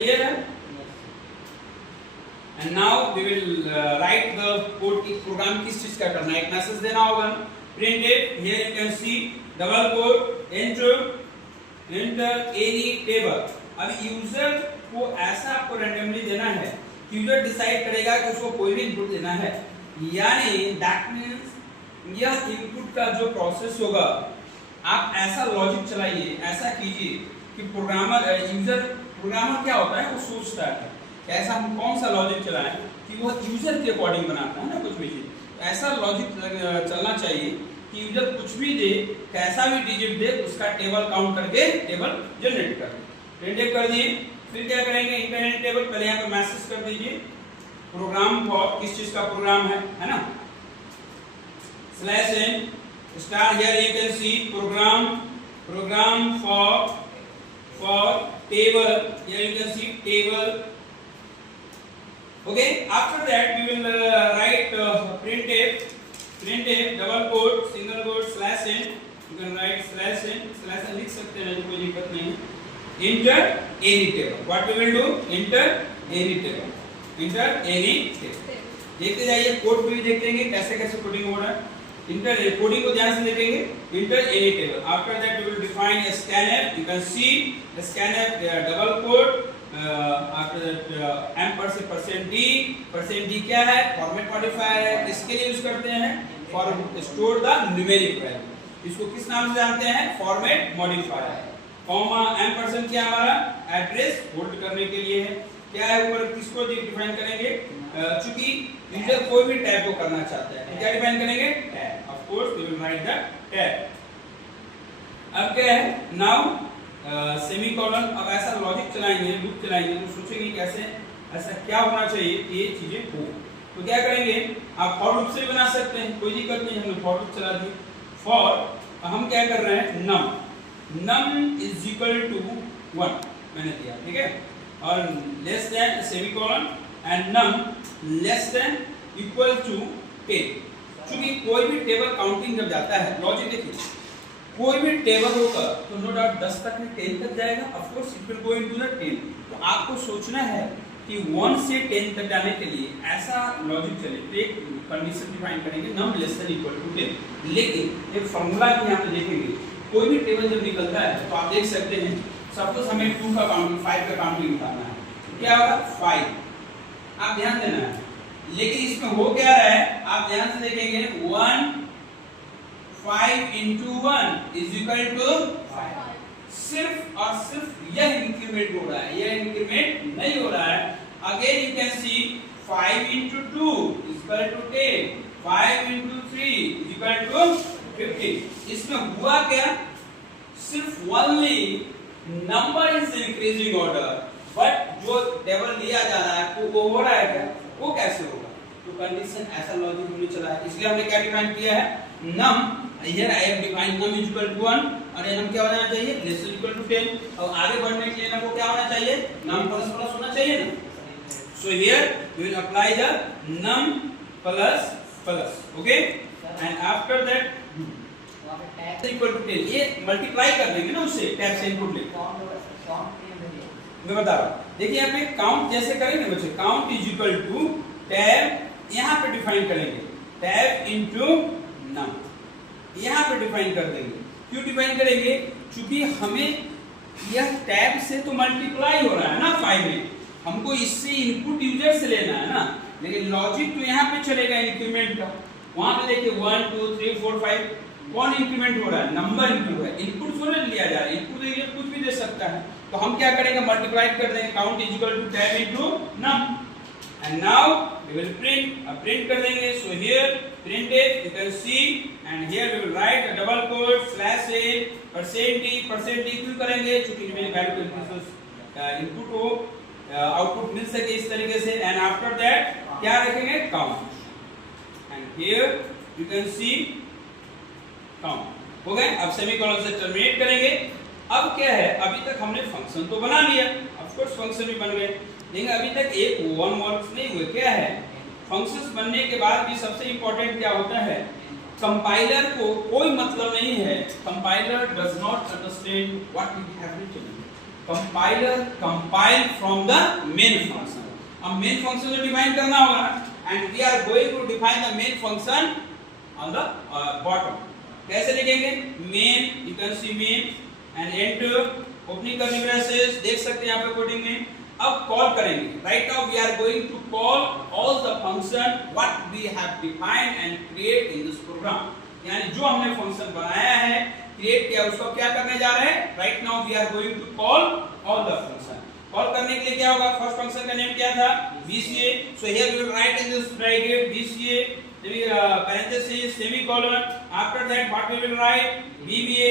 Clear? And now we will write the code की program किस चीज का करना है. एक मैसेज देना होगा. Print it. Here you can see double quote enter any table. अब यूजर को ऐसा आपको रैंडमली देना है कि यूजर डिसाइड करेगा कि उसको कोई भी इनपुट देना है. यानी दैट मींस यह इनपुट का जो प्रोसेस होगा आप ऐसा लॉजिक चलाइए, ऐसा कीजिए कि प्रोग्रामर क्या होता है वो सोचता है कि ऐसा हम कौन सा लॉजिक चलाएं कि वो यूजर के अकॉर्डिंग बनाता है ना कुछ भी चीज. ऐसा लॉजिक चलना चाहिए कि यूजर कुछ भी दे, कैसा भी डिजिट दे, उसका टेबल काउंट करके टेबल जनरेट कर. प्रिंट कर दिए. फिर क्या करेंगे, इंटरनेट टेबल पहले यहाँ पे मैसेज कर दीजिए प्रोग्राम फॉर किस चीज का प्रोग्राम है ना. Slash N star here you can see program for table. Here you can see table. Okay, after that we will write printf double quote single quote slash n. You can write slash n लिख सकते हैं, कोई दिक्कत नहीं है. Enter any table. What we will do? Enter any table. Enter any table. देखते जाइए code भी देखेंगे कैसे कैसे कोडिंग हो रहा है. इंटर कोडिंग को ध्यान से देखेंगे. Enter any table. After that we will define scanf. You can see scanf double quote after that %d क्या है, फॉर्मेट मॉडिफायर है. किसके लिए यूज करते हैं, for store the numeric value. इसको किस नाम से जानते हैं, फॉर्मेट मॉडिफायर. कॉमा एम्परसेंड क्या हमारा एड्रेस होल्ड करने के लिए है. क्या है ऊपर किसको डिफाइन करेंगे, चूंकि यूजर कोई भी टैब को करना चाहता है तो क्या डिफाइन करेंगे, tab. Of course we will write the tab. अब क्या है, नाउ सेमीकोलन. अब ऐसा लॉजिक चलाएंगे, लूप चलाएंगे तो सोचेंगे कैसे ऐसा क्या होना चाहिए कि ये चीजें हो. तो क्या करेंगे, आप फॉर लूप से भी बना सकते हैं, कोई दिक्कत नहीं. हमने फॉर लूप चला दी. फॉर हम क्या कर रहे हैं, नम इज इक्वल टू 1 मैंने दिया, ठीक है, और less than semicolon and num less than equal to 10. क्योंकि कोई भी टेबल काउंटिंग जब जाता है, लॉजिक देखिए, कोई भी टेबल होगा तो नो डाउट 10 तक नहीं 10 तक जाएगा. Of course it will go into the 10. तो आपको सोचना है कि 1 से 10 तक जाने के लिए ऐसा लॉजिक चले तो एक कंडीशन डिफाइन करेंगे नम लेस देन इक्वल टू 10. लेकिन एक फार्मूला भी यहां पे देखेंगे, कोई भी टेबल जब निकलता है तो आप देख सकते हैं सपोज हमें 2 का काउंटिंग 5 का काउंटिंग निकालना है तो क्या होगा 5. आप ध्यान देना है. लेकिन इसमें हो क्या रहा है, आप ध्यान से देखेंगे 5 into 1 is equal to 5. सिर्फ और सिर्फ यह इंक्रीमेंट हो रहा है, यह इंक्रीमेंट नहीं हो रहा है. Again you can C 5 into 2 is equal to 10. 5 into 3 is equal to 15. इसमें हुआ क्या, सिर्फ only number is increasing order, but जो टेबल लिया जा रहा है वो हो रहा है क्या, वो कैसे होगा. तो कंडीशन ऐसा लॉजिक हमने चला है. इसलिए हमने क्या डिफाइन किया है, num. Here I have defined num is equal to 1 और नम क्या होना चाहिए, लेस देन इक्वल टू 10. और आगे बढ़ने के लिए नम को क्या होना चाहिए, नम प्लस प्लस होना चाहिए ना. So here we will apply the num plus plus. Okay, and after that tab equal to 10 ये मल्टीप्लाई कर देंगे ना उससे, टैब से इनपुट ले. मैं बता रहा हूं, देखिए यहाँ पे काउंट जैसे करेंगे बच्चे, count is equal to tab, यहाँ पे डिफाइन करेंगे टैब इनटू नम, यहाँ पे डिफाइन कर देंगे. क्यों डिफाइन करेंगे, क्योंकि हमें यह टैब से तो मल्टीप्लाई हो रहा है ना 5 में, हमको इससे इनपुट यूजर से लेना है ना. लेकिन लॉजिक तो यहाँ पे चलेगा इंक्रीमेंट का. वहां पे देखिए 1 2 3 4 5 कौन इंक्रीमेंट हो रहा है, नंबर इंक्रीमेंट हो रहा है. इनपुट थोड़ा लिया जा रहा है, इनपुट देखिए कुछ भी दे सकता है. तो हम क्या करेंगे, मल्टीप्लाई कर देंगे count is equal to tab into num. And now we will print. अब प्रिंट कर देंगे. So here print it, you can see, and here we will write a double quote slash a %d क्यों करेंगे, क्योंकि मेरी value को input हो output मिल सके इस तरीके से. एंड आफ्टर दैट क्या रखेंगे, count. And here you can see count हो गए. अब सेमीकोलन से टर्मिनेट करेंगे. अब क्या है, अभी तक हमने फंक्शन तो बना लिया, ऑफ कोर्स फंक्शन भी बन गए, लेकिन अभी तक एक वन वर्क्स नहीं हुए. क्या है, फंक्शंस बनने के बाद भी सबसे इंपॉर्टेंट क्या होता है, कंपाइलर को कोई मतलब नहीं है, compiler does not understand what we have written. Compiler compile from the main function. अब मेन फंक्शन को डिफाइन करना होगा and we are going to define the main function on the bottom. कैसे लिखेंगे? Main, you can see main and enter opening करने braces, देख सकते हैं यहाँ पे कोडिंग में। अब कॉल करेंगे, right now we are going to call all the function what we have defined and create in this program. यानी जो हमने फंक्शन बनाया है, क्रिएट किया, उसको क्या करने जा रहे हैं? Right now we are going to call all the function. Call करने के लिए क्या होगा? फर्स्ट फंक्शन का नेम क्या था? BCA। So here we will write in this bracket BCA parenthesis semicolon, after that what we will write? BBA।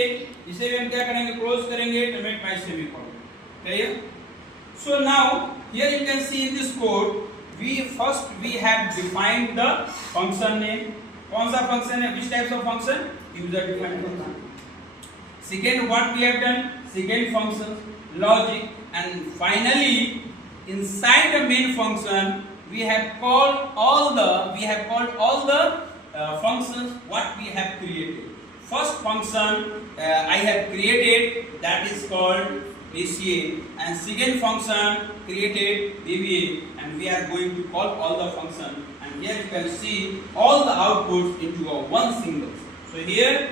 इसे भी हम क्या करेंगे? क्लोज करेंगे terminate by semicolon. clear? So now here you can see in this code we have defined the function name। कौन सा function है? which types of function? user defined function। second what we have done? second function logic, and finally inside the main function we have called all the functions what we have created। first function I have created, that is called BCA, and second function created BBA, and we are going to call all the function, and here you can see all the outputs into a one single। so here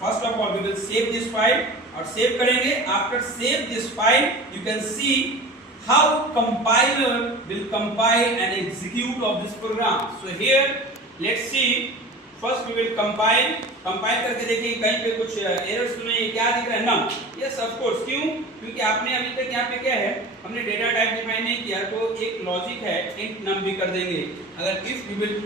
first of all we will save this file, और save करेंगे। after save this file you can see how compiler will compile and execute of this program। so here let's see, first we will compile करके देखिए कहीं पे कुछ errors तो नहीं है। क्या दिख रहा है? नम। Yes of course. क्यों? क्योंकि आपने अभी तक यहाँ पे क्या है, हमने डेटा टाइप डिफाइन नहीं किया, तो एक लॉजिक है int num भी कर देंगे। अगर if we will